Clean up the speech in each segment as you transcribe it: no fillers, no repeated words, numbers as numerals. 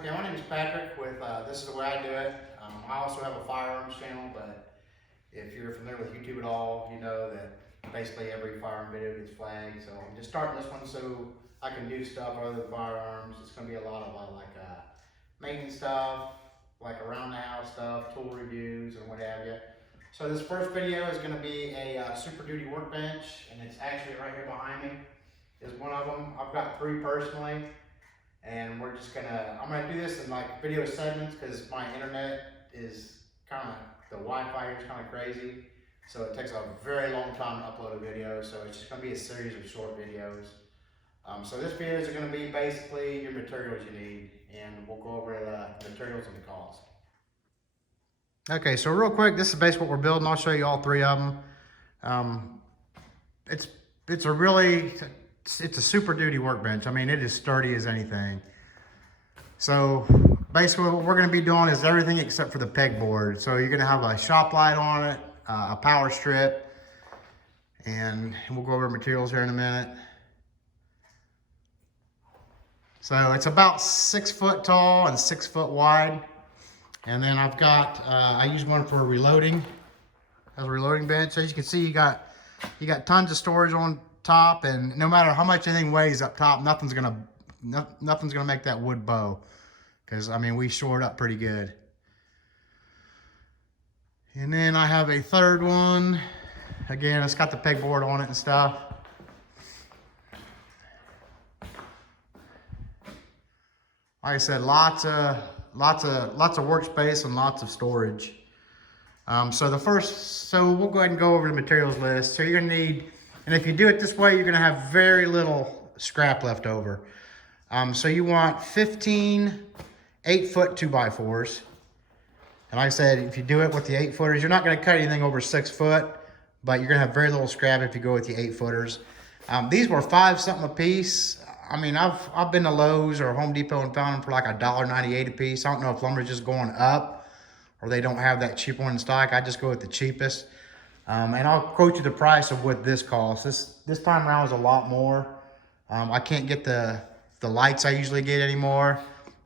Okay, my name is Patrick with This Is The Way I Do It. I also have a firearms channel, but if you're familiar with YouTube at all, you know that basically every firearm video gets flagged. So I'm just starting this one so I can do stuff other than firearms. It's going to be a lot of making stuff, like around the house stuff, tool reviews and what have you. So this first video is going to be a Super Duty workbench, and it's actually right here behind me is one of them. I've got 3 personally. And I'm gonna do this in like video segments because my internet is the Wi-Fi here is kind of crazy. So it takes a very long time to upload a video. So it's just gonna be a series of short videos. So this video is gonna be basically your materials you need, and we'll go over the materials and the cost. Okay, so real quick, this is basically what we're building. I'll show you all 3 of them. It's a Super Duty workbench. I mean, it is sturdy as anything. So basically what we're gonna be doing is everything except for the pegboard. So you're gonna have a shop light on it, a power strip, and we'll go over materials here in a minute. So it's about 6 foot tall and 6 foot wide. And then I've got, I use one for reloading, as a reloading bench. As you can see, you got tons of storage on top, and no matter how much anything weighs up top, nothing's gonna make that wood bow, because I mean we shored up pretty good. And then I have a third one. Again, it's got the pegboard on it and stuff. Like I said, lots of workspace and lots of storage. So we'll go ahead and go over the materials list. So you're gonna need, and if you do it this way, you're gonna have very little scrap left over. So you want 15 8-foot 2x4s. And like I said, if you do it with the 8-footers, you're not gonna cut anything over 6 foot, but you're gonna have very little scrap if you go with the 8-footers. These were 5 something a piece. I mean, I've been to Lowe's or Home Depot and found them for like $1.98 a piece. I don't know if lumber's just going up or they don't have that cheap one in stock. I just go with the cheapest. And I'll quote you the price of what this costs. This time around is a lot more. I can't get the lights I usually get anymore.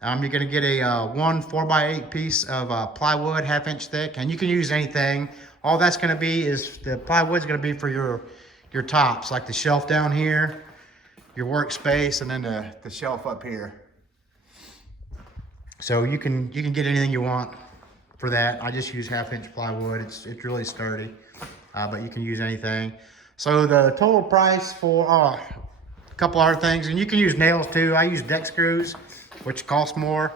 You're gonna get a one 4x8 piece of plywood, 1/2 inch thick, and you can use anything. All that's gonna be is, the plywood's gonna be for your tops, like the shelf down here, your workspace, and then the shelf up here. So you can get anything you want for that. I just use 1/2 inch plywood. It's really sturdy. But you can use anything. So the total price for a couple other things, and you can use nails too. I use deck screws, which cost more.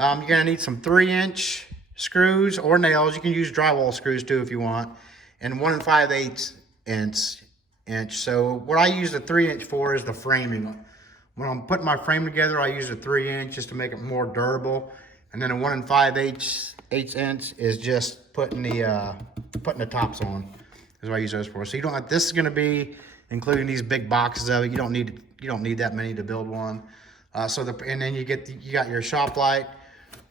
You're gonna need some 3-inch screws or nails. You can use drywall screws too if you want, and 1 5/8 inch. So what I use the 3-inch for is the framing. When I'm putting my frame together, I use a 3-inch just to make it more durable, and then a 1 5/8 inch is just putting the tops on. Is what I use those for. So you don't have, this is going to be including these big boxes of it. You don't need that many to build one. And then you got your shop light,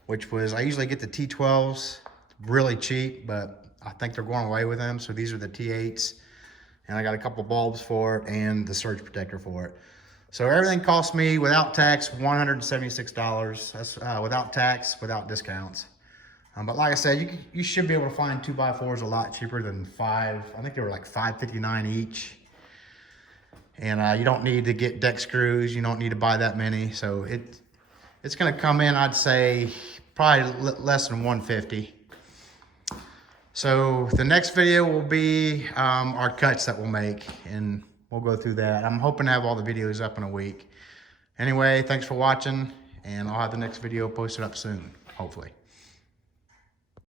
which was, I usually get the T12s, really cheap, but I think they're going away with them. So these are the T8s, and I got a couple bulbs for it and the surge protector for it. So everything cost me without tax $176. That's without tax, without discounts. But like I said, you should be able to find 2x4s a lot cheaper than 5. I think they were like $5.59 each. And you don't need to get deck screws. You don't need to buy that many. So it's going to come in, I'd say, probably less than $150. So the next video will be our cuts that we'll make, and we'll go through that. I'm hoping to have all the videos up in a week. Anyway, thanks for watching, and I'll have the next video posted up soon, hopefully.